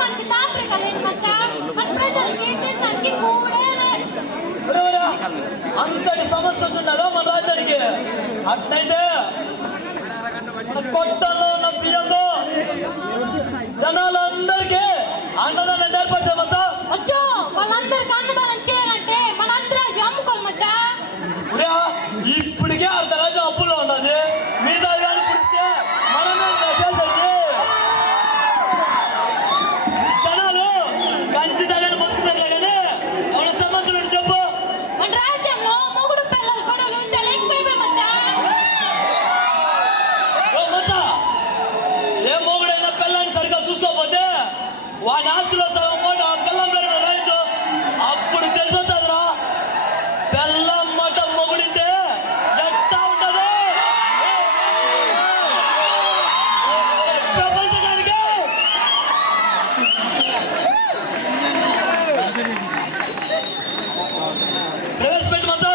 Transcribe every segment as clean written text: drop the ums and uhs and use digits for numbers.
మనకి తాత్రిక లేదు మచ్చా, మన ప్రజలకి తినడానికి కూడే అంతటి సమస్య వచ్చిండదా మన రాజ్యానికి. అట్లయితే కొట్టంలో ఉన్న బియ్యంలో జనాలందరికీ అన్నదానం నేర్పచ్చా మచ్చా. వచ్చో వాళ్ళందరికీ అన్నదానం చేయాలంటే మనందరం అమ్ముకోవాలి మచ్చా. ఇప్పటికే అర్ధరాజ్యం అప్పుల్లో ఉన్నది. మీద పుడిస్తే మనమే చేసేసరికి జనాలు కంచి తగ్గని మొత్తుతారులే కానీ వాళ్ళ సమస్యలు చెప్పు. మన రాజ్యంలో మొగుడు పిల్లలు కొనులు చాలా ఎక్కువైపోయి మచ్చా. మచ్చా ఏ మొగుడైనా పిల్లని సరిగ్గా చూసుకోకపోతే వాడి ఆస్తిలో సగం మూట పిల్లం పేరు రాయించు. అప్పుడు తెలిసొచ్చదురా పిల్లం మాట మొగుడింటే ఎట్టా ఉంటది ప్రపంచానికి. ప్రవేశపెట్టి మచ్చా.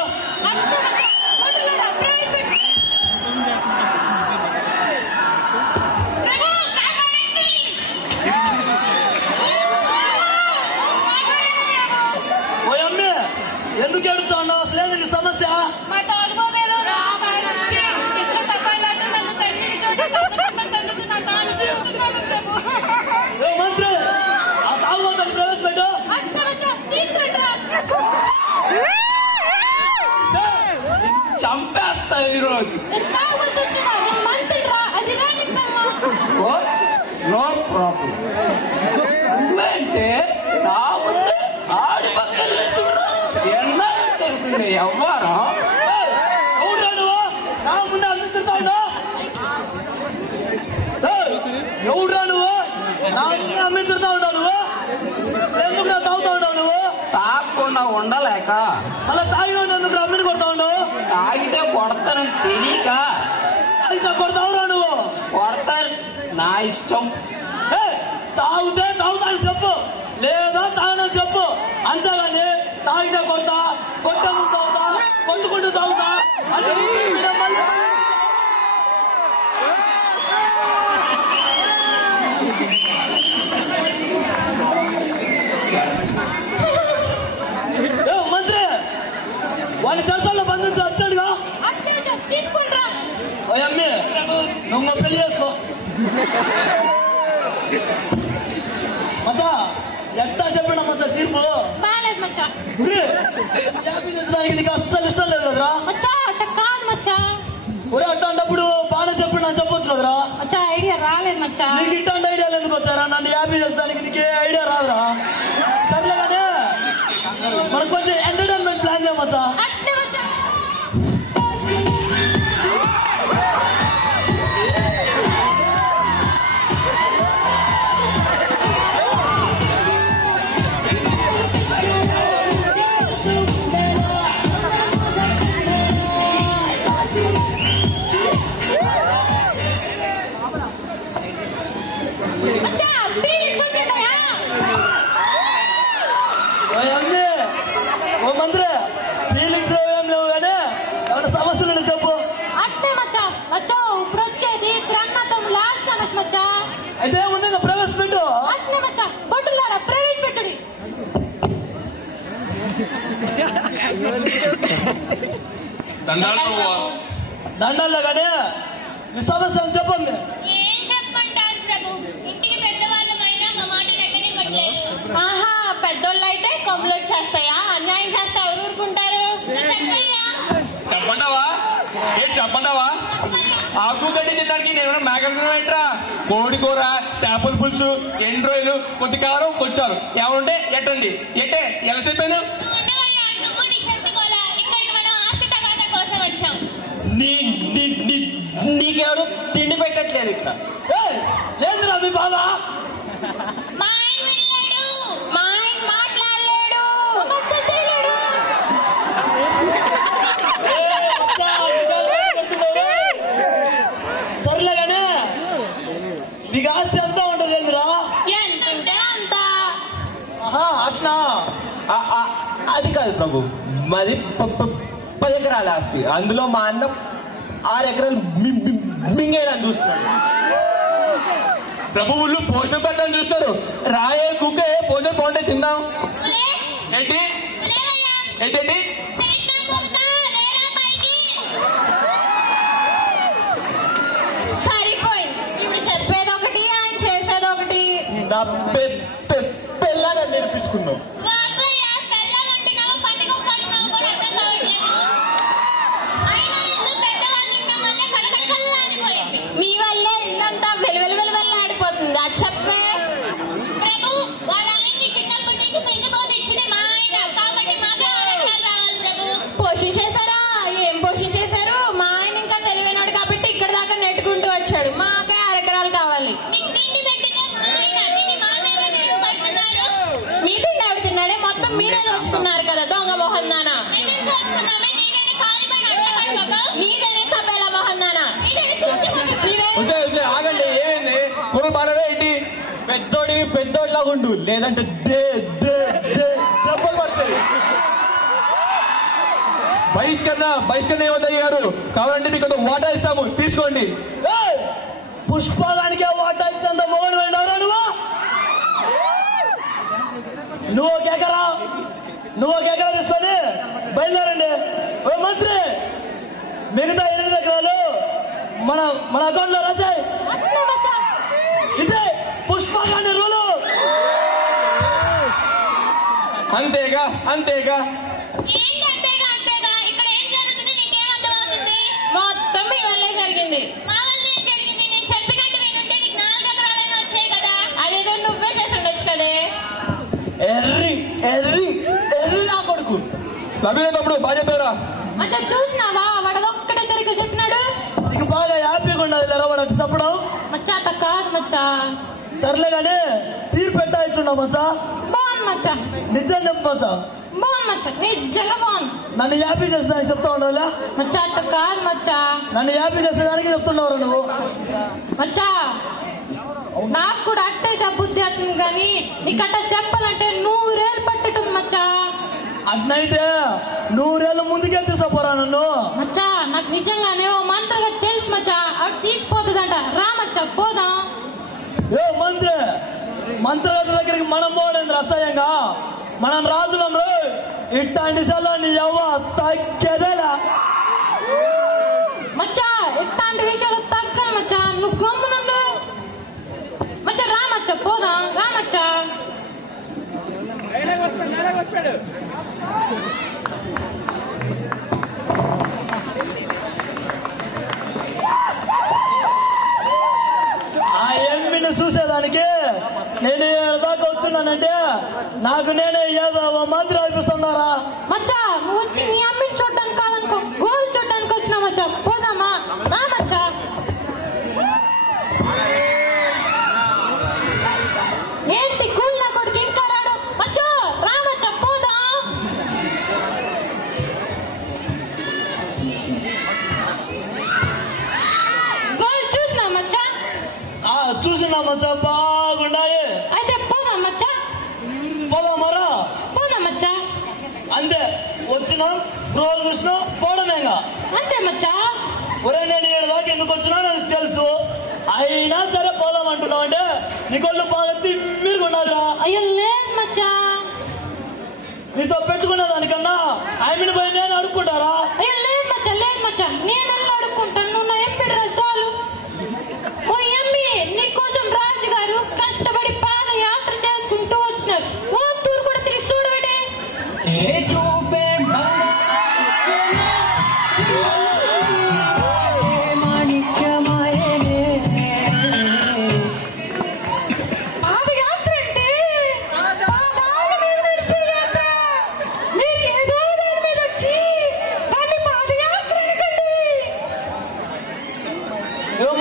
ఎందుకు ఏడుస్తా ఉన్నావు? అసలేదు నీ సమస్య. మంత్రి ఆ తాగుబోతుని ప్రవేశపెట్టు. చంపేస్తా ఈరోజు. No problem. అంటే నా ముందు ఆడి పక్కన ఎన్నో జరుగుతుంది ఎవ్వరం. ఎవడా నువ్వు నా ముందు అమ్మిస్తున్నావు? ఎవడా నువ్వు నా ముందు అమ్మిస్తున్నా ఉంటావు? నువ్వు ఎందుకు తాగుతా ఉంటావు? నువ్వు తాగకుండా ఉండలేక. అలా తాగిన ఎందుకు అమ్మిని కొడతా ఉండవు? తాగితే కొడతానని తెలియక. తాగితే కొడతావురా నువ్వు? కొడతారు నా ఇష్టం. తాగితే తాగుతాను చెప్పు, లేదా తాగనని చెప్పు. అంతేగాని తాగితే కొడతా, కొట్టే ముందు తాగుతా, కొట్టుకుంటూ తాగుతా అంటే మంత్రి వాడిని చేసాల్లో బంధించి వచ్చాడుగా. అమ్మి నువ్వు పెళ్లి చేసుకో. మచ్చా ఎట్టా చెప్పినా మచ్చా తీర్పు బాలేదు మచ్చా. చేసేదానికి నీకు అస్సలు ఇష్టం లేదు కదరా మచ్చా. అట్ట కాదు మచ్చా. ఒరే అట్లాంటప్పుడు బాగా చెప్పినా చెప్పొచ్చు కదరా. మచ్చా ఐడియా రాలేదు మచ్చా. నీకు ఇట్లాంటి ఐడియాలు ఎందుకు వచ్చారా? నన్ను హ్యాపీ చేసేదానికి నీకే ఐడియా రాదురా. సర్లేగానే మనకు కొంచెం ఎంటర్టైన్మెంట్ ప్లాన్ చేయమచ్చా. అట్లే మచ్చా. ఓ మంత్రి ఫీలింగ్స్ ఏం లేవు కానీ ఏమైనా సమస్యలు చెప్పు. అట్టే మచ్చా. మచ్చా ఇప్పుడు వచ్చేది గ్రన్నతం లాస్ట్ సమస్య మచ్చా. అయితే ముందు ప్రవేశపెట్టు. అట్నే మచ్చా. బొట్టులారా ప్రవేశపెట్టుడి. దండాల్లో కానీ మీ సమస్య అని చెప్పండి. ఏం చెప్పంటారు ప్రభు, ఇంటికి పెద్దవాళ్ళమైనా మా మాట నెగ్గనివ్వట్లేదు. ఆహా పెద్దోళ్ళు అయితే కొమ్ములు వచ్చేస్తాయా? అన్యాయం చేస్తే ఎవరు ఊరుకుంటారు? చెప్పండావా? చెప్పండావా? ఆకు గడ్డి తినడానికి నేను మేకరా, కోడి కూర, చేపల పులుసు, ఎండు రోజులు, కొద్ది కారం, కొంచారు ఏమంటే ఎట్టండి ఎట్టే ఎలా చెప్పాను? నీకెవరు తిండి పెట్టట్లేదు ఇక్కడ. లేదురా మీ బాధ. మా ఆయన వెళ్ళాడు, మా ఆయన మాట్లాడలేడు, చేయలేడు. సర్లేగానే మీకు ఆస్తి ఎంత ఉంటుంది? ఎందురా ఎంతంటే అంత. అట్లా అది కాదు ప్రభు, మాది 10 ఎకరాల ఆస్తి. అందులో మా అన్న 6 ఎకరాలు మింగేయడానికి చూస్తున్నాడు. ప్రభువులు పోషణ పెట్టని చూస్తారు. రాయే కుక్కే పోషణ బాగుంటాయి తిందాం. ఏంటి ఏంటండి సరిపోయింది. ఇప్పుడు చెప్పేది ఒకటి, ఆయన చేసేది ఒకటి. నా పెళ్ళాన్ని నేర్పించుకున్నావు. మీ వల్లే ఇల్లంతా వెలువెలువెలువెల్లాడిపోతుంది. అది చెప్పే. ప్రభు వాళ్ళ ఆయన్ని చిన్నప్పటి నుంచి పెంచి పోషించింది మా ఆయన, కాబట్టి మాకే ఆరోగ్యాలు రావాలి ప్రభు. పోషించేశారా? ఏం పోషించేశారు? మా ఆయన ఇంకా తెలివైనడు కాబట్టి ఇక్కడ దాకా నెట్టుకుంటూ వచ్చాడు. మాకే 6 ఎకరాలు కావాలి. నీకు తిండి పెట్టితే మా ఆయన తిని మా మీద నేను పడుతున్నారు. మీ తిండి ఆవిడ తిన్నాడే, మొత్తం మీరే దోచుకున్నారు కదా దొంగ మొహన్ నానా. మేమేం చూసుకున్నామే? నీకైనా కాలిపోయిన అట్లా కడుపక నీదేనే తబేలా మొహన్ నానా. ఆగండి. ఏమైంది? కూరలు బాగాలేదా ఏంటి? పెద్దోడిలాగా ఉండు, లేదంటే దెబ్బలు పడతాయి. బహిష్కరణ ఏమవుతాయి గారు? కావాలంటే మీకు కొంత వాటా ఇస్తాము, తీసుకోండి. పుష్పగానికే వాటా ఇచ్చేంత మొగడు వెళ్ళారా నువ్వు ఒక ఎకరా తీసుకొని బయలుదేరండి. ఓ మంత్రి, మిగతా 8 ఎకరాలు మన అకౌంట్ లో రాశాయి. ఇదే పుష్పగాని రూలు. అంతేగా అంతేగా ఇక్కడ ఏం జరుగుతుంది నీకేం అర్థమవుతుంది? మొత్తం మీ వల్లే జరిగింది. మా వల్ల ఏం జరిగింది? నేను చెప్పినట్టు వినుంటే నీకు 4 ఎకరాలైనా వచ్చాయి కదా. అదేదో నువ్వే చేసి ఉండొచ్చు కదే. ఎర్రి నా కొడుకు. తప్పుడు బాగా చెప్పారా? అంటే చూసినావా, వాడు ఒక్కటే సరిగ్గా చెప్పినాడు. నీకు బాగా హ్యాపీగా ఉండదు లేరా వాడు అటు చెప్పడం. మచ్చా అట్ట కాదు మచ్చా. సర్లే కానీ తీర్పు పెట్టాయిచ్చున్నావు మచ్చా. బాగుంది మచ్చా. నిజం చెప్పు మచ్చా. బాగుంది మచ్చా, నిజంగా బాగుంది. నన్ను హ్యాపీ చేసేదానికి చెప్తా ఉండవులే. మచ్చా అట్ట కాదు మచ్చా. నన్ను హ్యాపీ చేసేదానికి చెప్తున్నావు నువ్వు. మచ్చా నాకు కూడా అట్టే బుద్ధి అవుతుంది, కానీ నీకు అట్ట చెప్పాలంటే 100 ఏళ్ళు పట్టడం మచ్చా. అట్నైతే 100 ఏళ్ళు ముందుకే తీసుకోపోరా నన్ను. మచ్చా నాకు నిజంగానే ఓ మంత్రగా తెలుసు మచ్చా, అటు తీసిపోతుందంట. రా మచ్చా పోదాం. ఏ మంత్రగత దగ్గరికి మనం పోవడం అసహ్యంగా. మనం రాజులం ఇట్లాంటి విషయాల్లో నీ ఎవ్వ తగ్గేదేలా. మచ్చా ఇట్లాంటి విషయాలు తగ్గను మచ్చా, నువ్వు గమ్మునుండు మచ్చా. రా మచ్చా పోదాం, రా మచ్చా. ఆ ఎంపిని చూసేదానికి నేను దాకా వచ్చున్నానంటే నాకు నేనే ఏదో మంత్రి అనిపిస్తున్నారా. మచ్చా నువ్వు వచ్చి నీ అమ్మిని చూడడానికి కాదనుకో, గోల్ చూడడానికి వచ్చినా మచ్చా. పోదామా? రా మచ్చా. ఏంటి కూల్ నా కొడుకు ఇంకా రాడు? మచ్చా రా మచ్చా పోదాం. గోల్ చూసినా మచ్చా? చూసినా మచ్చా, బాగున్నాయి. అయితే పోదాం మచ్చా. పోదామరా? పోదాం మచ్చా. అంతే, వచ్చినా రోజు చూసినా పోవడమేగా. అంతే మచ్చా. ఒరే నేను 7 దాకా ఎందుకు వచ్చినా నాకు తెలుసు. అయినా సరే పోదాం అంటున్నావు అంటే నీకొళ్ళు బాగా తిమ్మిరుగున్నాదా? అయ్యో లేదు మచ్చా. నీతో పెట్టుకునే దానికన్నా ఆమెను పోయి నేను అడుక్కుంటారా? అయ్యో లేదు మచ్చా, లేదు మచ్చా. నేను వెళ్ళి అడుక్కుంటాను, నువ్వు నా ఎంపీ చాలు. ఓ ఎమ్మి, నీకోసం రాజు గారు కష్టపడి పాదయాత్ర చేసుకుంటూ వచ్చినారు. ఓ తూరు కూడా తిరిగి చూడబెట్టి. పాదయాత్ర అంటే పాదాల మీద నడిచే యాత్ర. మీరు ఏదో దాని మీద వచ్చి దాన్ని పాదయాత్ర అనకండి.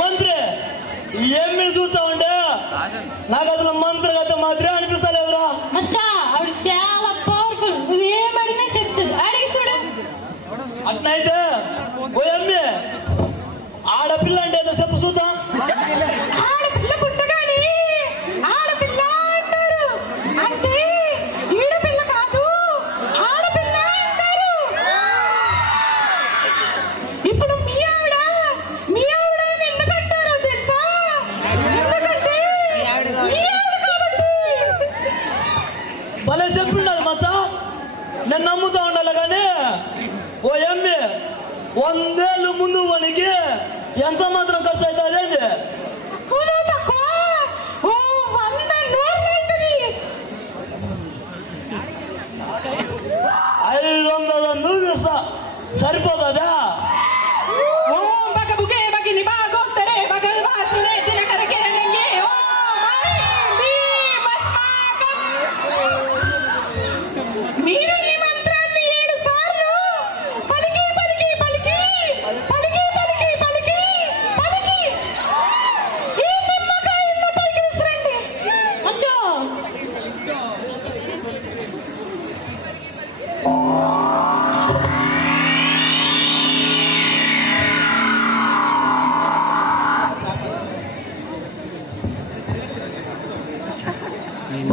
మంత్రి ఏమి చూస్తామంటే నాకు అసలు మంత్రి అయితే మాత్రమే అనిపిస్తలేదురా. మచ్చా ఆవిడ చాలా పవర్ఫుల్, నువ్వేమడిగినా చెప్తుంది. అడిగి చూడు. అట్నైతే ఓ ఎమ్మి ఆడపిల్ల అంటే ఏదో చెప్పు చూద్దాం. ఆడపిల్ల పుట్టగానే ఆడపిల్ల అంటారు, అంటే ఈడపిల్ల కాదు ఆడపిల్ల అంటారు. ఇప్పుడు మీ ఆవిడ నిన్న 100 ఏళ్ళు ముందు మనకి ఎంత మాత్రం ఖర్చు అవుతుంది ఏంది? తక్కువ 100 నోర్లు అవుతుంది. 500 నూనె ఇస్తా, సరిపోతుందా? మీరు ఈ మంత్రాన్ని 7 సార్లు పలికి పలికి పలికి పలికి పలికి పలికి పలికి ఈ నిమ్మకాయలను పైకి విసిరండి. అచ్చో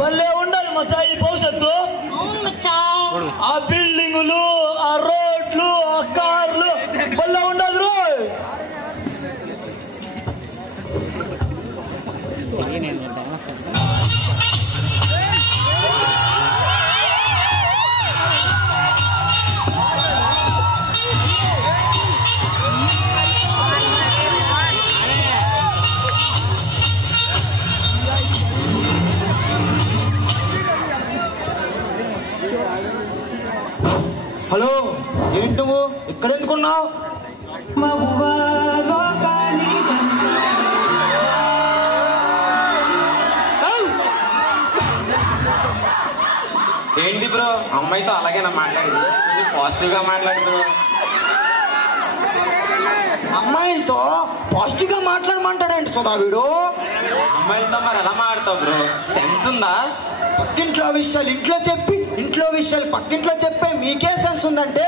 భలే ఉండాలి మచ్చా ఈ భవిష్యత్తు. అవును మచ్చా. ఆ బిల్డింగులు, ఆ రోడ్లు, ఆ కార్లు భలే ఉండదు రోయ్. హలో, ఏంటి నువ్వు ఇక్కడ ఎందుకున్నావు? ఏంటి బ్రో, అమ్మాయితో అలాగేనా మాట్లాడేది? కొంచెం పాజిటివ్ గా మాట్లాడు బ్రో. అమ్మాయిలతో పాజిటివ్ గా మాట్లాడమంటాడేంటి సుధా వీడు? అమ్మాయిలతో మరి ఎలా మాట్లాడతావు బ్రో? సెన్స్ ఉందా? పక్కింట్లో విషయాలు ఇంట్లో చెప్పి, ఇంట్లో విషయాలు పక్కింట్లో చెప్పే మీకే సెన్స్ ఉందంటే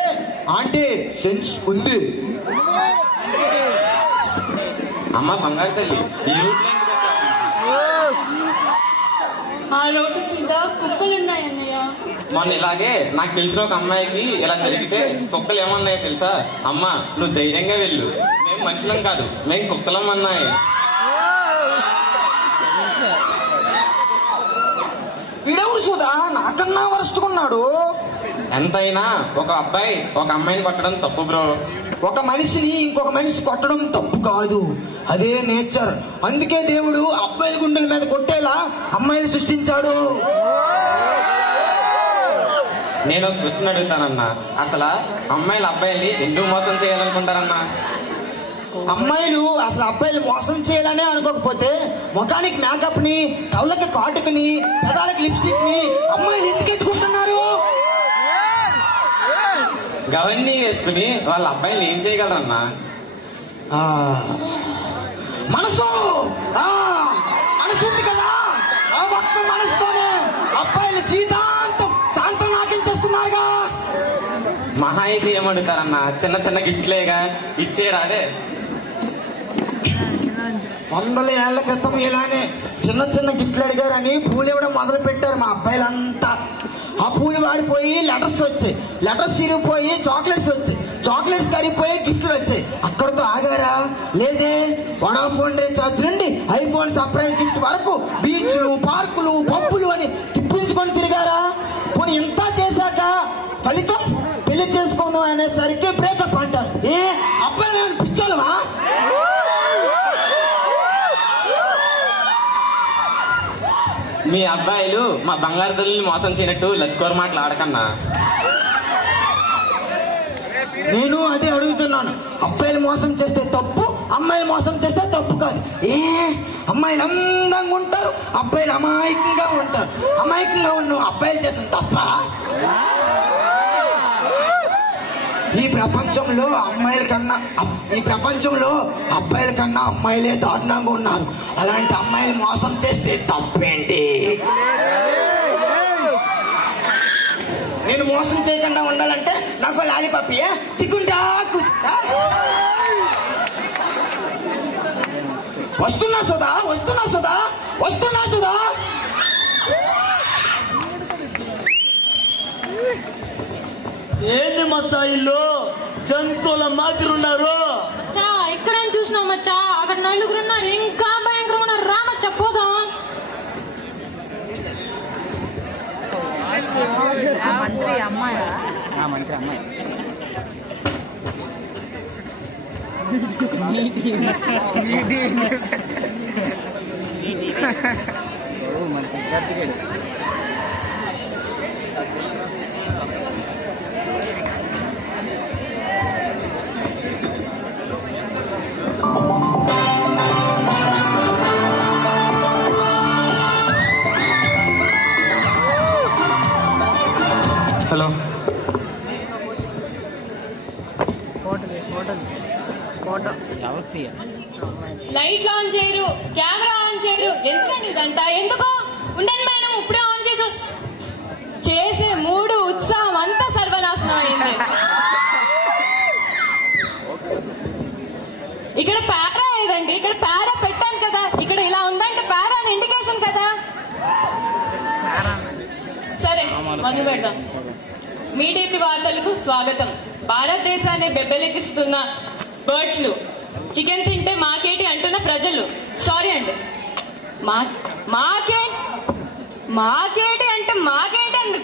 ఆంటీ సెన్స్ ఉంది. అమ్మ బంగారు తల్లి, ఈ ఊర్లో ఎందుకు వచ్చావు? ఆ రోడ్డు మీద కుక్కలున్నాయన్నయ్య. మొన్న ఇలాగే నాకు తెలిసిన ఒక అమ్మాయికి ఇలా జరిగితే కుక్కలు ఏమన్నాయో తెలుసా? అమ్మ నువ్వు ధైర్యంగా వెళ్ళు, మేము మనుషులం కాదు, మేము కుక్కలం అన్నాయి. వీడెవడు సుధా నాకన్నా వరస్టుకున్నాడు. ఎంతైనా ఒక అబ్బాయి ఒక అమ్మాయిని కొట్టడం తప్పు బ్రో. ఒక మనిషిని ఇంకొక మనిషి కొట్టడం తప్పు కాదు, అదే నేచర్. అందుకే దేవుడు అబ్బాయిల గుండెల మీద కొట్టేలా అమ్మాయిలు సృష్టించాడు. నేను ఒక క్వశ్చన్ అడుగుతానన్నా, అసలు అమ్మాయిలు అబ్బాయిల్ని ఎందుకు మోసం చేయాలనుకుంటారన్నా? అమ్మాయిలు అసలు అబ్బాయిలు మోసం చేయాలనే అనుకోకపోతే ముఖానికి మేకప్ ని, కళ్ళకి కాటుకుని, పెదాలకి లిప్స్టిక్ ని అమ్మాయిలు ఎందుకు ఎత్తుకుంటున్నారు? గవన్నీ వేసుకుని వాళ్ళ అబ్బాయిలు ఏం చేయగలరన్నా? మనసు మనసు ఉంది కదా, ఆ ఒక్క మనసుతోనే అబ్బాయిలు జీవితాంతం శాంతం నాకించేస్తున్నారుగా. మహా అయితే ఏమడుగుతారన్నా? చిన్న చిన్న గిఫ్ట్లేగా, ఇచ్చేరాదే. 100 ఏళ్ల క్రితం ఇలానే చిన్న చిన్న గిఫ్ట్లు అడిగారని పూలు ఇవ్వడం మొదలు పెట్టారు మా అబ్బాయిలంతా. ఆ పూలు వాడిపోయి లెటర్స్ వచ్చాయి, లెటర్స్ చిరిగిపోయి చాక్లెట్స్ వచ్చాయి, చాక్లెట్స్ కరిగిపోయి గిఫ్ట్లు వచ్చాయి. అక్కడతో ఆగారా? లేదే. వడాఫోన్ రీఛార్జ్ నుండి ఐఫోన్ సర్ప్రైజ్ గిఫ్ట్ వరకు బీచ్లు, పార్కులు, పబ్బులు అని తిప్పించుకొని తిరిగారా? పోనీ ఇంత చేశాక ఫలితం పెళ్లి చేసుకుందాం అనేసరికి బ్రేకప్ అంటారు. ఏ అబ్బాయి మేము పిచ్చోళ్ళమా? మీ అబ్బాయిలు మా బంగారు తల్లిని మోసం చేయనట్టు లత్కోరు మాటలు ఆడకన్నా. నేను అదే అడుగుతున్నాను. అబ్బాయిలు మోసం చేస్తే తప్పు, అమ్మాయిలు మోసం చేస్తే తప్పు కాదు. అమ్మాయిలు అందంగా ఉంటారు, అబ్బాయిలు అమాయకంగా ఉంటారు. అమాయకంగా ఉన్న అబ్బాయిలు చేసిన తప్ప? ఈ ప్రపంచంలో అబ్బాయిల కన్నా అమ్మాయిలే దారుణంగా ఉన్నారు. అలాంటి అమ్మాయిలు మోసం చేస్తే తప్పేంటి? నేను మోసం చేయకుండా ఉండాలంటే నాకు లాలిపాపియా చిక్కుంటా వస్తున్నా సుధా. ఏంటి మచ్చా ఇల్లు జంతువుల మాదిరి ఉన్నారు? మచ్చా ఎక్కడైనా చూసినావు మచ్చా? అక్కడ 4 ఉన్నారు, ఇంకా భయంకరంగా ఉన్నారు. రా మచ్చా పోదాం. మంత్రి అమ్మాయి హలో లైట్లు ఆన్ చేయరు, కెమెరా ఆన్ చేయరు, ఎందుకండి ఇదంతా? ఎందుకు? ఉండండి మేడం, ఇప్పుడే ఆన్ చేసి చేసే మూడు ఉత్సాహం అంతా సర్వనాశనం అయింది. ఇక్కడ పారా ఏదండి? ఇక్కడ పారా పెట్టాను కదా, ఇక్కడ ఇలా ఉందంటే పారా అని ఇండికేషన్ కదా. సరే మొదలు పెడదాం. మీడిపి వార్తలకు స్వాగతం. భారతదేశాన్ని బెబ్బెలెక్కిస్తున్న బర్డ్ ఫ్లూ, చికెన్ తింటే మాకేటి అంటున్న ప్రజలు. సారీ అండి, మాకేటి అంటే మాకేటి అండి,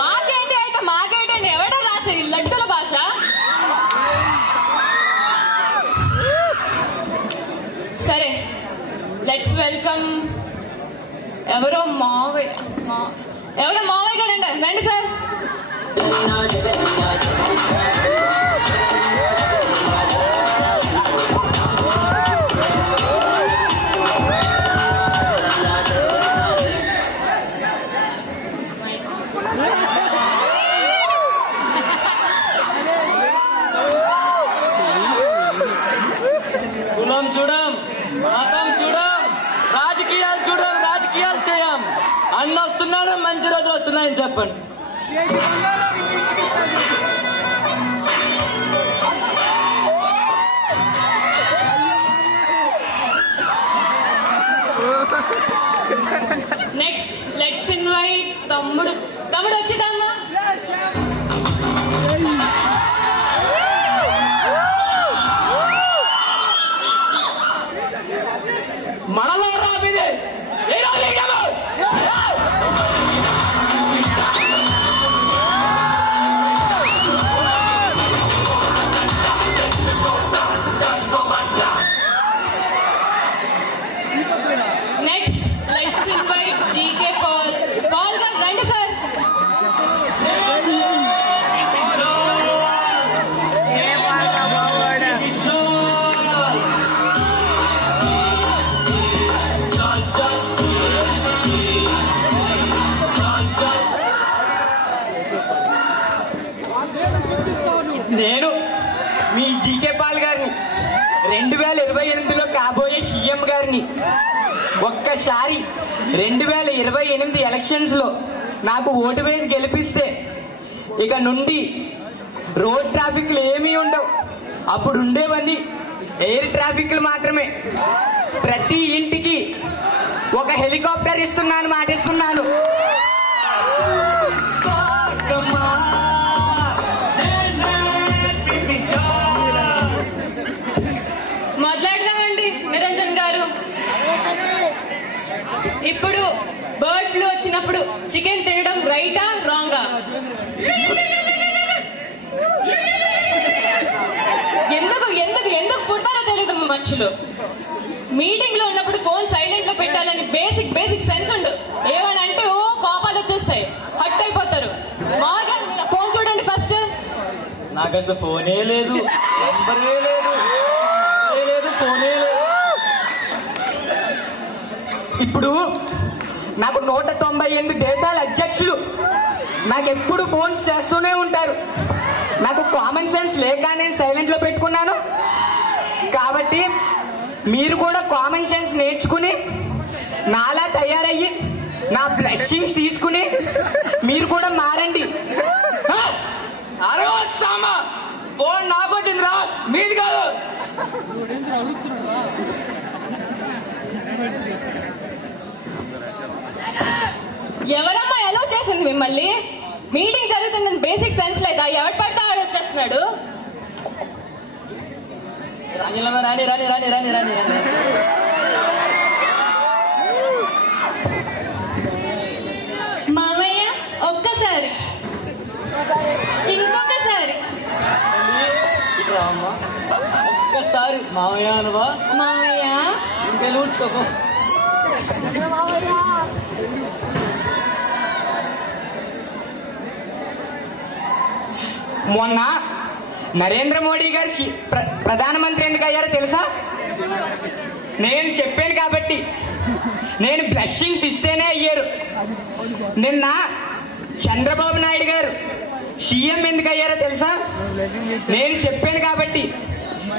మాకేటి అయితే మాకేటి అండి. ఎవడో రాసేది లడ్డుల భాష. సరే, లెట్స్ వెల్కమ్ ఎవరో మావయ్య గారు అండి. రండి సార్. కులం చూడం, మతం చూడం, రాజకీయాలు చూడం, రాజకీయాలు చేయం. అన్న వస్తున్నాడు, మంచి రోజులు వస్తున్నాయని చెప్పండి. నెక్స్ట్ లెట్స్ ఇన్వైట్ తమ్ముడు వచ్చిందమ్మా. మనలో రాబిది next let's invite GK Paul గారు. రండి సార్. నేను మీ జీకే పాల్ గారిని, 2028లో కాబోయే సీఎం గారిని. ఒక్కసారి 2028 ఎలక్షన్స్ లో నాకు ఓటు వేసి గెలిపిస్తే ఇక నుండి రోడ్ ట్రాఫిక్లు ఏమీ ఉండవు. అప్పుడు ఉండేవన్నీ ఎయిర్ ట్రాఫిక్లు మాత్రమే. ప్రతి ఇంటికి ఒక హెలికాప్టర్ ఇస్తున్నాను, మాటిస్తున్నాను. మొదలెడదామండి నిరంజన్ గారు. ఇప్పుడు బర్డ్ ఫ్లూ వచ్చినప్పుడు చికెన్ తినడం రైటా రాంగా? ఎందుకు ఎందుకు ఎందుకు పుడతారో తెలియదు మనుషులు. మీటింగ్ లో ఉన్నప్పుడు ఫోన్ సైలెంట్ లో పెట్టాలని బేసిక్ సెన్స్ ఉండు. ఏమని అంటే ఓ కోపాలు వచ్చేస్తాయి, హట్ అయిపోతారు. మాగా ఫోన్ చూడండి ఫస్ట్. నాకు అసలు ఫోనే లేదు, నంబరే లేదు, ఫోనే లేదు. ఇప్పుడు నాకు 198 దేశాల అధ్యక్షులు నాకు ఎప్పుడు ఫోన్స్ చేస్తూనే ఉంటారు. నాకు కామన్ సెన్స్ లేక నేను సైలెంట్ లో పెట్టుకున్నాను. కాబట్టి మీరు కూడా కామన్ సెన్స్ నేర్చుకుని నాలా తయారయ్యి నా బ్లెస్సింగ్స్ తీసుకుని మీరు కూడా మారండి. అరే సామా, ఫోన్ నాకు వచ్చిందిరా, మీది కాదు. ఎవరమ్మా ఎలా చేసింది మిమ్మల్ని? మీటింగ్ జరుగుతుందని బేసిక్ సెన్స్ లేదా? ఎవరు పడితే ఆడ వచ్చేస్తున్నాడు. రాణి రాణి రాణి రాణి రాణి రాణి మామయ్య ఒక్కసారి, ఇంకొకసారి. అమ్మా ఒక్కసారి మావయ్య అనవా మావయ్య గెలుచుకో. మొన్న నరేంద్ర మోడీ గారు ప్రధానమంత్రి ఎందుకు అయ్యారో తెలుసా? నేను చెప్పాను కాబట్టి. నేను బ్లెస్సింగ్స్ ఇస్తేనే అయ్యారు. నిన్న చంద్రబాబు నాయుడు గారు సీఎం ఎందుకు అయ్యారో తెలుసా? నేను చెప్పాను కాబట్టి.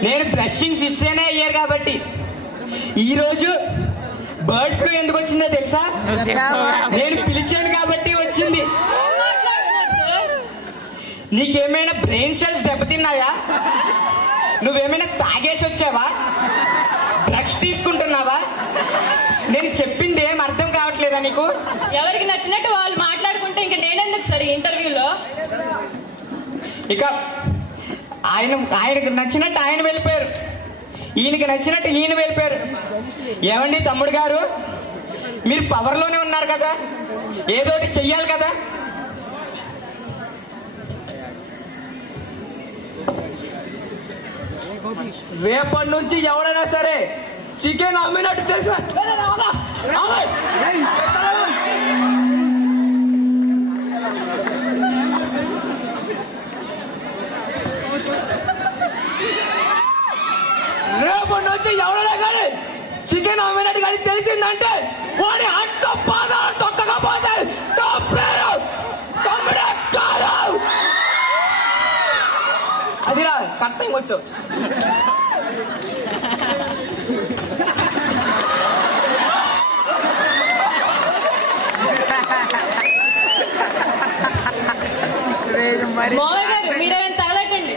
నేను బ్లెస్సింగ్స్ ఇస్తేనే అయ్యారు కాబట్టి. ఈరోజు బర్డ్ ఫ్లూ ఎందుకు వచ్చిందో తెలుసా? నేను పిలిచాను కాబట్టి వచ్చింది. నీకేమైనా బ్రెయిన్ సెల్స్ దెబ్బతిన్నాయా? నువ్వేమైనా తాగేసి వచ్చావా? డ్రగ్స్ తీసుకుంటున్నావా? నేను చెప్పింది ఏం అర్థం కావట్లేదా నీకు? ఎవరికి నచ్చినట్టు వాళ్ళు మాట్లాడుకుంటే ఇంకా నేనెందుకు సరే ఇంటర్వ్యూలో? ఇక ఆయనకు నచ్చినట్టు ఆయన వెళ్ళిపోయారు, ఈయనకి నచ్చినట్టు ఈయన వెళ్ళిపోయారు. ఏమండి తమ్ముడు గారు, మీరు పవర్లోనే ఉన్నారు కదా, ఏదోటి చెయ్యాలి కదా. రేపటి నుంచి ఎవరైనా సరే చికెన్ అమ్మినట్టు తెలుసా? రేపటి నుంచి ఎవరైనా కానీ చికెన్ అమ్మినట్టు కానీ తెలిసిందంటే వాడి అంత పాదాలు తొక్కకపోతాడు. అదిరా కరెక్ట్ టైం వచ్చు. మామయ్య గారు మీరేమైనా తగలటండి.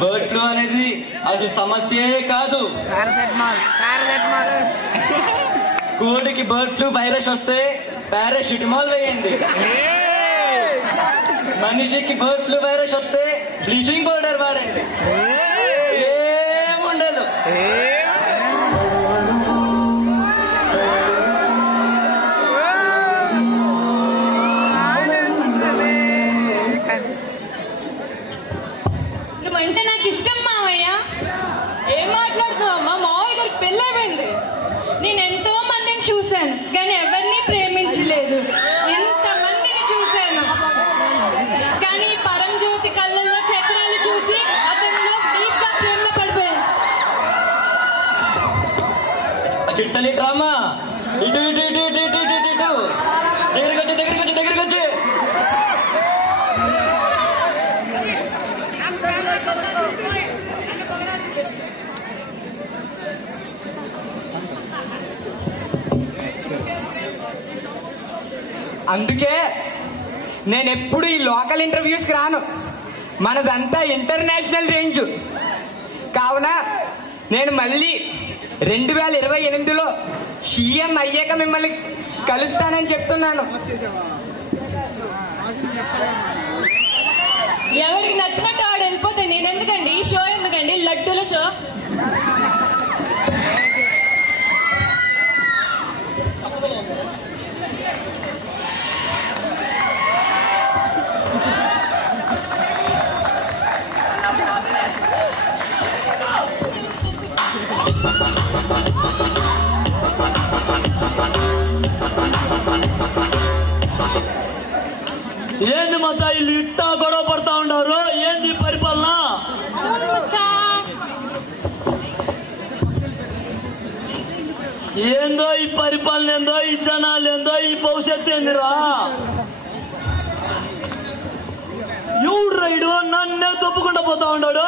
బర్డ్ ఫ్లూ అనేది అది సమస్యే కాదు. కోడికి బర్డ్ ఫ్లూ వైరస్ వస్తే పారాసిటమాల్ వేయండి. మనిషికి బర్డ్ ఫ్లూ వైరస్ వస్తే బ్లీచింగ్ పౌడర్ వాడండి. ఏముండదు. నువ్వంటే నాకు ఇష్టం మావయ్య. ఏం మాట్లాడుతున్నావమ్మా? మావయ్య గారికి పెళ్ళైపోయింది. నేను ఎంతో మందిని చూశాను కానీ ఎవరిని ప్రేమించలేదు. ఎంతమందిని చూశాను కానీ పరంజ్యోతి కళ్ళల్లో చక్రాలు చూసి అతనిలో డీప్ గా ప్రేమలో పడిపోయాను. చిట్టలి డ్రామా ఇటు ఇటు ఇటు ఇటు ఇటు ఇటు ఇటు దగ్గరికి వచ్చి అందుకే నేను ఎప్పుడు ఈ లోకల్ ఇంటర్వ్యూస్కి రాను. మనదంతా ఇంటర్నేషనల్ రేంజ్ కావున నేను మళ్ళీ 2028లో సీఎం అయ్యాక మిమ్మల్ని కలుస్తానని చెప్తున్నాను. ఎవరికి నచ్చినట్టు ఆడు వెళ్ళిపోతే నేను ఎందుకండి? ఈ షో ఎందుకండి? లడ్డూల షో. ఏంది మచ్చా వీళ్ళు ఇట్టా గొడవ పడతా ఉన్నారు? ఏంది పరిపాలన? ఏందో ఈ పరిపాలన, ఏందో ఈ జనాలు, ఏందో ఈ భవిష్యత్తు ఏందిరా? ఎవడు రైడు నన్నే తప్పుకుండా పోతా ఉన్నాడు.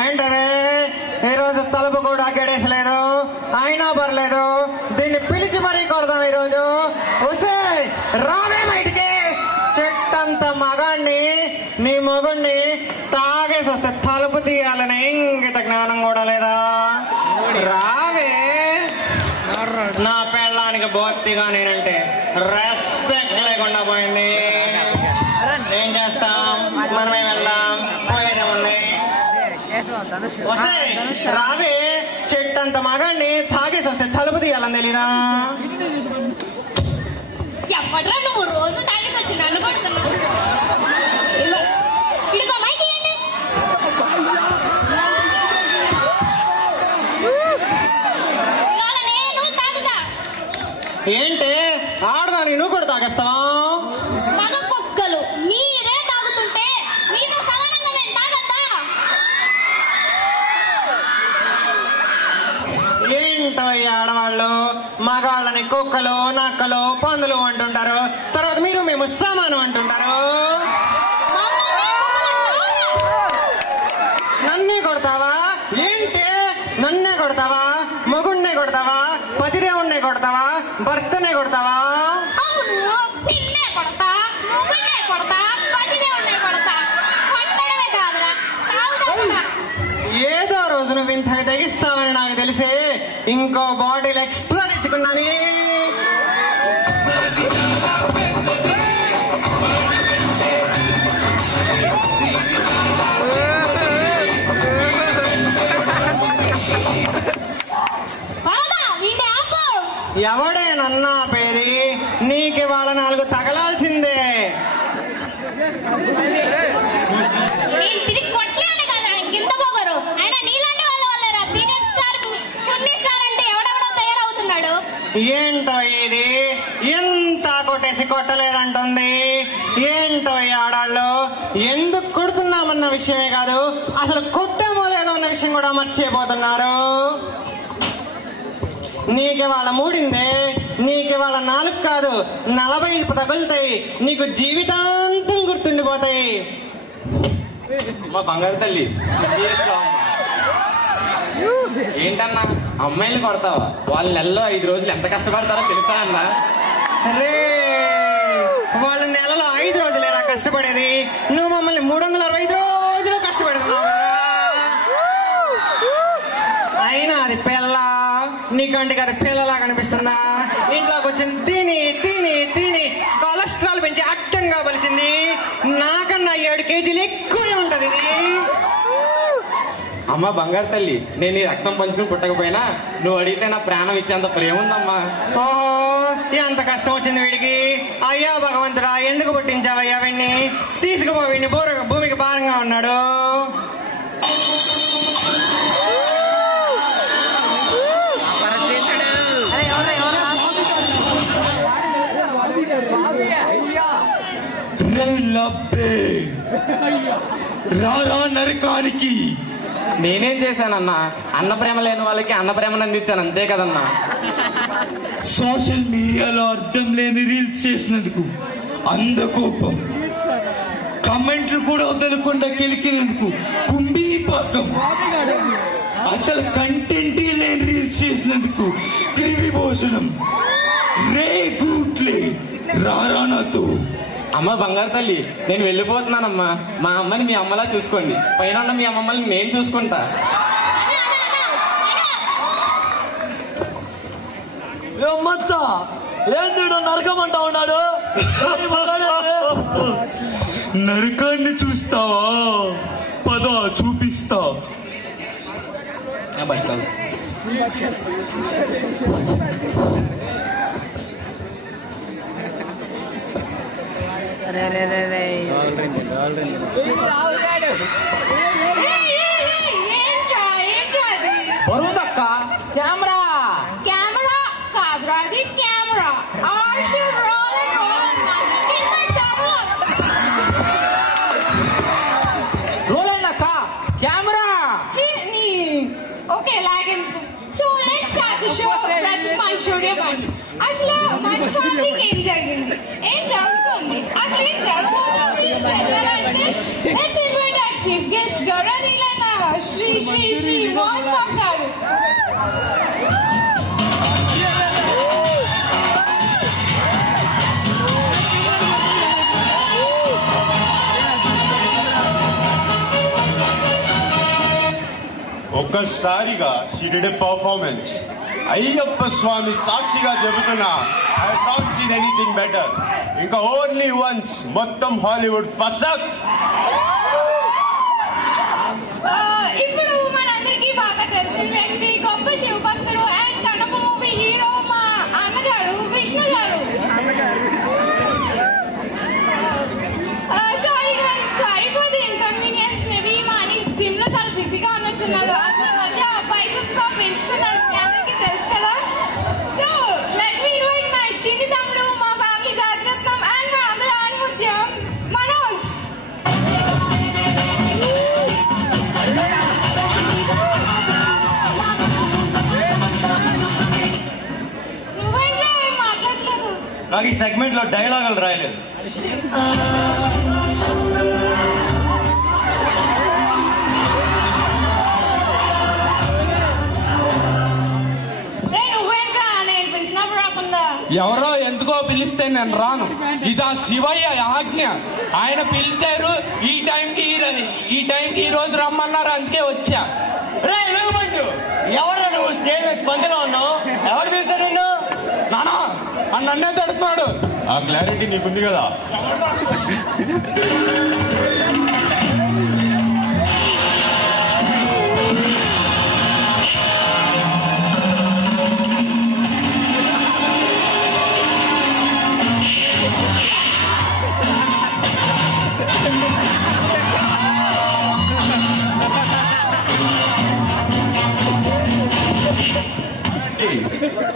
ఏంటనే ఈరోజు తలుపు కూడా గడేసలేదు, అయినా పర్లేదు, దీన్ని పిలిచి మరీ కొడదాం ఈరోజు. వస్తే రావే బయటికి. చెట్టంత మగాణ్ణి నీ మొగుణ్ణి తాగేసి వస్తే తలుపు తీయాలని ఇంగిత జ్ఞానం కూడా లేదా? రావే. నా పెళ్ళానికి బొత్తిగా నేనంటే రెస్పెక్ట్ లేకుండా పోయింది. ఏం చేస్తాం, మనమే వెళ్దాం, పోయేదేముంది. రావే. చెట్టంత మీరంత మగాడిని తాగేసి వస్తే తలుపు తీయాలని తెలీదా? ఎప్పట్రా నువ్వు రోజు తాగేసి వచ్చి నన్ను కొడుతున్నావు? ఇదిగో మైక్ ఇవ్వండి. ఇవాళ నేను తాగుతా. ఏంటి ఆడదానికి నువ్వు కూడా తాగేస్తావా? మగ కుక్కలు మీరే తాగుతుంటే మీతో సమానంగా నేను తాగద్దా? ఏంటో ఈ ఆడవాళ్ళు మగాళ్ళని కుక్కలు నక్కలు పందులు అంటుంటారు, తర్వాత మీరు మేము సమానం అంటుంటారు. నన్నే కొడతావా? ఏంటి నన్నే కొడతావా? మగుణ్ణే కొడతావా? పతిదేవుణ్ణే కొడతావా? భర్తనే కొడతావా? అవును, నిన్నే కొడతా, నువ్వునే కొడతా, పతిదేవున్నే కొడతా. కొట్టడమే కాదురా, తాగుతా కూడా. ఏదో రోజు నువ్వు ఇంతకు తెగిస్తావని నాకు తెలిసే ఇంకో బాటిల్ ఎక్స్ట్రా తెచ్చుకున్నాను. ఎవడే నన్నా పేరి, నీకు వాళ్ళ 4 తగలాల్సిందే. నేను తిరిగి కొట్టలేను కదా ఇంత పొగరు. అయినా నీలాంటి వాళ్ళ వల్ల పీరియడ్ స్టార్ షున్ని స్టార్ అంటే ఎవడెవడో తయారవుతున్నాడు. ఏంటో ఇది ఎంత కొట్టేసి కొట్టలేదంటుంది? ఏంటో ఈ ఆడాళ్ళు ఎందుకు కొడుతున్నామన్న విషయమే కాదు, అసలు కొట్టామో లేదో అన్న విషయం కూడా మర్చిపోతున్నారు. నీకు వాళ్ళ మూడిందే, నీకు వాళ్ళ 4 కాదు 40 తగులుతాయి, నీకు జీవితాంతం గుర్తుండిపోతాయి. మా బంగారు తల్లి ఏంటన్నా అమ్మాయిలు కొడతావా? వాళ్ళ నెలలో 5 రోజులు ఎంత కష్టపడతారో తెలుసా అన్నా? రే వాళ్ళ నెలలో 5 రోజులేరా కష్టపడేది, నువ్వు మమ్మల్ని 365 రోజులు కష్టపడుతున్నావు కదా. అయినా అది పిల్ల, నీకంటికి అది పిల్లలా కనిపిస్తుందా? ఇంట్లోకి వచ్చింది తిని తిని తిని కొలెస్ట్రాల్ పెంచి అడ్డంగా బలిసింది. నాకన్నా 7 కేజీలు ఎక్కువే ఉంటది ఇది. అమ్మ బంగారు తల్లి, నేను ఈ రక్తం పంచుకుని పుట్టకపోయినా నువ్వు అడిగితే నా ప్రాణం ఇచ్చేంత ప్రేమ ఉందమ్మా. ఓహో ఎంత కష్టం వచ్చింది వీడికి. అయ్యా భగవంతుడా ఎందుకు పుట్టించావయ్యా వీడిని? తీసుకుపో వీడిని, భూమికి భారంగా ఉన్నాడు. రారా నరకానికి. నేనేం చేశానన్నా? అన్న ప్రేమ లేని వాళ్ళకి అన్న ప్రేమను అందించాను, అంతే కదన్నా. సోషల్ మీడియాలో అర్థం లేని రీల్స్ చేసినందుకు అందకోపం, కమెంట్లు కూడా వదలకుండా కెలికినందుకు కుంభీపాకం, అసలు కంటెంట్ లేని రీల్స్ చేసినందుకు క్రిమి భోజనం, రే గూట్లే రారా నాతో. అమ్మ బంగారు తల్లి, నేను వెళ్ళిపోతున్నానమ్మా. మా అమ్మని మీ అమ్మలా చూసుకోండి, పైన ఉన్న మీ అమ్మమ్మల్ని నేను చూసుకుంటా. ఏంటి నరకమంటా ఉన్నాడు? నరకాన్ని చూస్తావా? పద చూపిస్తా. బరువుదక్క కెమెరా కెమెరా కాదురా, అది కెమెరా. రోల్ అయిందక్క కెమెరా. ఓకే లాగెందుకు. So let's start the show. ప్రతి మంచూరియా బండి. అసలు మంచి ఫ్యామిలీకి ఏం జరిగింది, ఏం జరుగుతుంది, అసలు ఏం జరగబోతుంది వెళ్ళాలంటే let's invite our chief guest గౌరవనీయులైన శ్రీ శ్రీ శ్రీ మోహన్ బాబు గారు. ఒక్కసారిగా he did a performance. Ayyappa స్వామి సాక్షిగా చెబుతున్నా, I have not seen anything better. ఇంకా ఓన్లీ వన్స్ మొత్తం హాలీవుడ్ పసక్. ఇప్పుడు మనందరికీ బాగా తెలిసిన వ్యక్తి గొప్ప శివ నాకు ఈ సెగ్మెంట్ లో డైలాగులు రాయలేదు. ఎవరో ఎందుకో పిలిస్తే నేను రాను. ఇదా శివయ్య ఆజ్ఞ. ఆయన పిలిచారు, ఈ టైంకి ఈ రోజు రమ్మన్నారు, అందుకే వచ్చా. ఎవరు నువ్వు స్టేజ్ పందిలో ఉన్నావు? ఎవరు పిలిచారు నిన్ను? నానా నన్నే తడుతున్నాడు. ఆ క్లారిటీ నీకుంది కదా.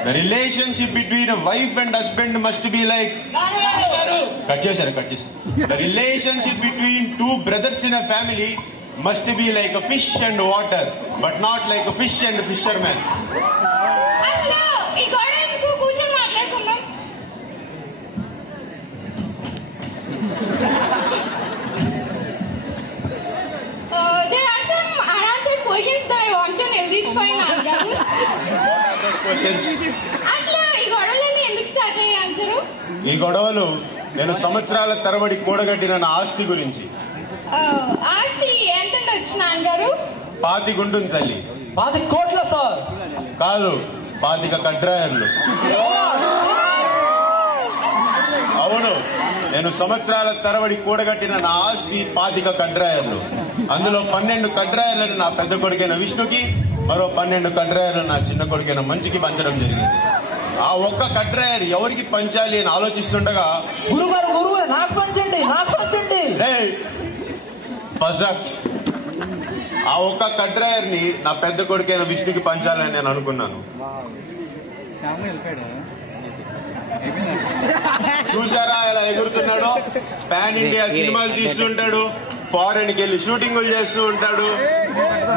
The relationship between a wife and husband must be like... Cut చేశారు. The relationship between two brothers in a family must be like a fish and water, but not like a fish and fisherman. There are some unanswered questions that I want to nail this fine answer. ఈ గొడవలు నేను సంవత్సరాల తరబడి కూడగట్టిన నా ఆస్తి గురించి. ఆస్తి ఎంత ఉండొచ్చు నాన్నగారు? 25 ఉంటుంది తల్లి. 25 కోట్ల సార్? కాదు, 25 కడ్రాయర్లు. అవును, నేను సంవత్సరాల తరబడి కూడగట్టిన నా ఆస్తి 25 కడ్రాయర్లు. అందులో 12 కడ్రాయర్లను నా పెద్ద కొడుకైన విష్ణుకి, మరో 12 కడ్రాయర్లు నా చిన్న కొడుకైన మంచికి పంచడం జరిగింది. ఆ ఒక్క కడ్రాయర్ ఎవరికి పంచాలి అని ఆలోచిస్తుండగా, గురుగారు నాకు పంచండి. ఆ ఒక్క కడ్రాయర్ ని నా పెద్ద కొడుకైన విష్ణుకి పంచాలని నేను అనుకున్నాను. చూసారా ఎలా ఎగురుతున్నాడో? పాన్ ఇండియా సినిమాలు తీస్తుంటాడు, ఫారెన్ కి వెళ్ళి షూటింగులు చేస్తూ ఉంటాడు,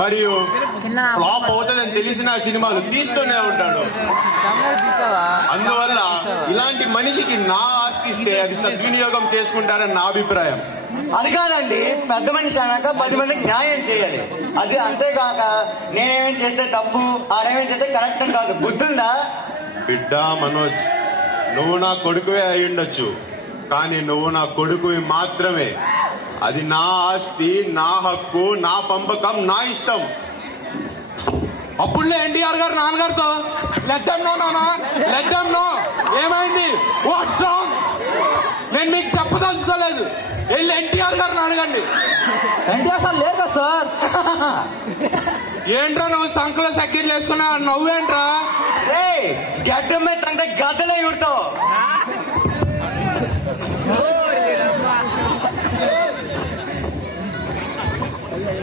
మరియు ఫ్లాప్ అవుతుందని తెలిసిన సినిమాలు తీస్తూనే ఉంటాడు. అందువల్ల ఇలాంటి మనిషికి నా ఆస్తి ఇస్తే అది సద్వినియోగం చేసుకుంటారని నా అభిప్రాయం. అది కాదండి, పెద్ద మనిషి అన్నాక 10 మందికి న్యాయం చేయాలి. అది అంతేకాక నేనేమేం చేస్తే తప్పు, ఆడేమేం చేస్తే కరెక్ట్ అని కాదు. బుద్ధుందా? బిడ్డ మనోజ్, నువ్వు నా కొడుకువే అయి ఉండొచ్చు, కానీ నువ్వు నా కొడుకువి మాత్రమే. అది నా ఆస్తి, నా హక్కు, నా పంపకం, నా ఇష్టం. అప్పుడులే ఎన్టీఆర్ గారు నాన్నగారితో లెట్ నో ఏమైంది, వాట్ సాంగ్, నేను మీకు చెప్పదలుచుకోలేదు, వెళ్ళి ఎన్టీఆర్ గారిని అడగండి. ఎన్టీఆర్ సార్ లేరు కదా సార్? ఏంట్రా నువ్వు సంకలో సెక్యూరిటీ వేసుకున్నా నవ్వేంట్రా? గడ్డం మీద తంటే గద్దలే ఉడతావు.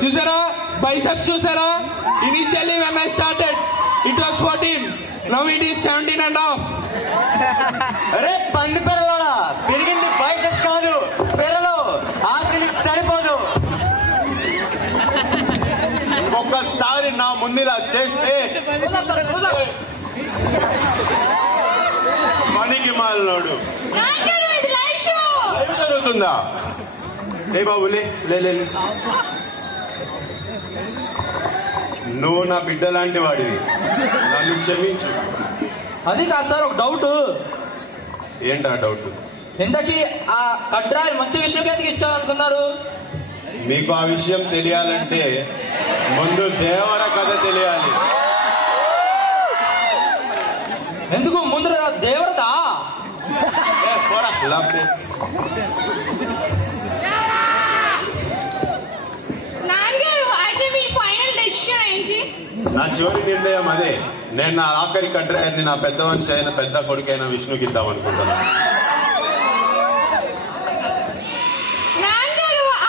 చూసారా బైసెప్స్ చూసారా? Initially when I started it was 14, now it is 17.5. అరే పంది పెరలోడా, పెరిగింది బైసెప్స్ కాదు పెరలో. ఆస్తి నీకు సరిపోదు. ఒక్కసారి నా ముందులా చేస్తే పనికి మాలినోడు. జరుగుతుందా? ఏ బాబు లే, నువ్వు నా బిడ్డ లాంటి వాడివి, నన్ను క్షమించు. అది కాదు సార్, ఒక డౌట్. ఏంటా డౌట్? ఇంతకీ ఆ కడ్రాయి మంచి విషయం ఎందుకు ఇచ్చారనుకున్నారు? మీకు ఆ విషయం తెలియాలంటే ముందు దేవర కథ తెలియాలి. ఎందుకు ముందు దేవరత? నా చివరి నిర్ణయం అదే. నేను నా ఆఖరి కడ్రాయర్ని నా పెద్ద మనిషి అయిన పెద్ద కొడుకైన విష్ణుకి ఇద్దాం అనుకుంటున్నాను.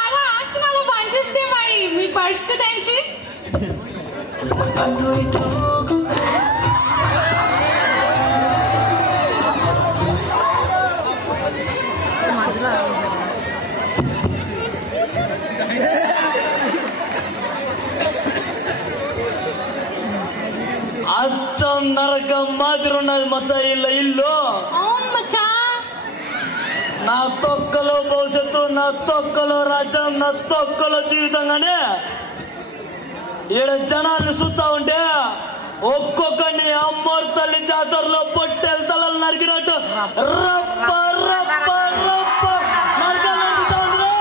అలా ఆస్తి పనిచేస్తే మరి మీ పరిస్థితి ఏంటి? అచ్చం నరకం మాదిరి ఉన్నది మచ్చ ఇల్లు. అవును మచ్చా, నా తొక్కలో భవిష్యత్తు, నా తొక్కలో రాజ్యం, నా తొక్కలో జీవితంగానే ఈడ జనాల్ని చూస్తా ఉంటే ఒక్కొక్కడిని అమ్మోరు తల్లి జాతరలో పొట్టెలు తలలు నరికినట్టు రప్ప రప్ప రప్ప నరకలుతా ఉంది.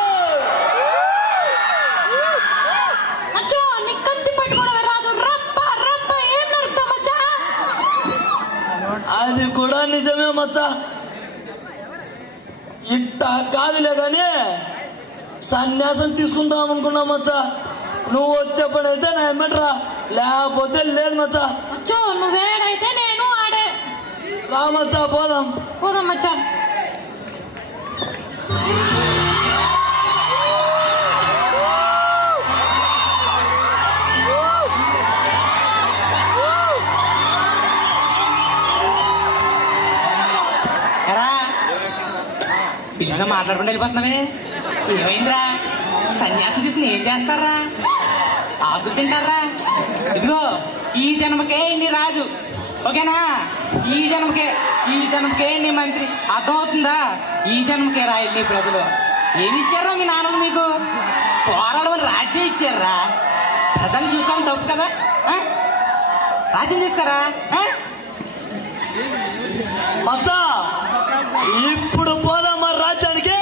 మచ్చా నీ కత్తి పట్టుకోవడమే రాదు, రప్ప రప్ప ఏం నరుకుతా మచ్చా? అది కూడా నిజమే మచ్చా. ఇట్ట కాదులే గాని సన్యాసం తీసుకుందాం అనుకున్నా మచ్చా. నువ్వు వచ్చే పని అయితే నా ఎమ్మట్రా, లేకపోతే లేదు మచ్చా. మచ్చో నువ్వేడైతే నేను ఆడే. రా మచ్చా పోదాం. పోదాం మచ్చా. పిలిచినా మాట్లాడుకుంటూ వెళ్ళిపోతున్నావే, ఏమైందిరా? సన్యాసం తీసుకుని ఏం చేస్తారా? ఆకులు తింటారా? ఇదిగో ఈ జన్మకే నీ రాజు, ఓకేనా? ఈ జన్మకే నీ మంత్రి, అర్థమవుతుందా? ఈ జన్మకే రాయల్ ప్రజలు ఏమి ఇచ్చారా మీ నాన్నలు మీకు? పోరాడమని రాజ్యం ఇచ్చారా? ప్రజలు చూసుకోవడం తప్పు కదా? రాజ్యం చేస్తారా? మచ్చా ఇప్పుడు పోదాం మరి రాజ్యానికి.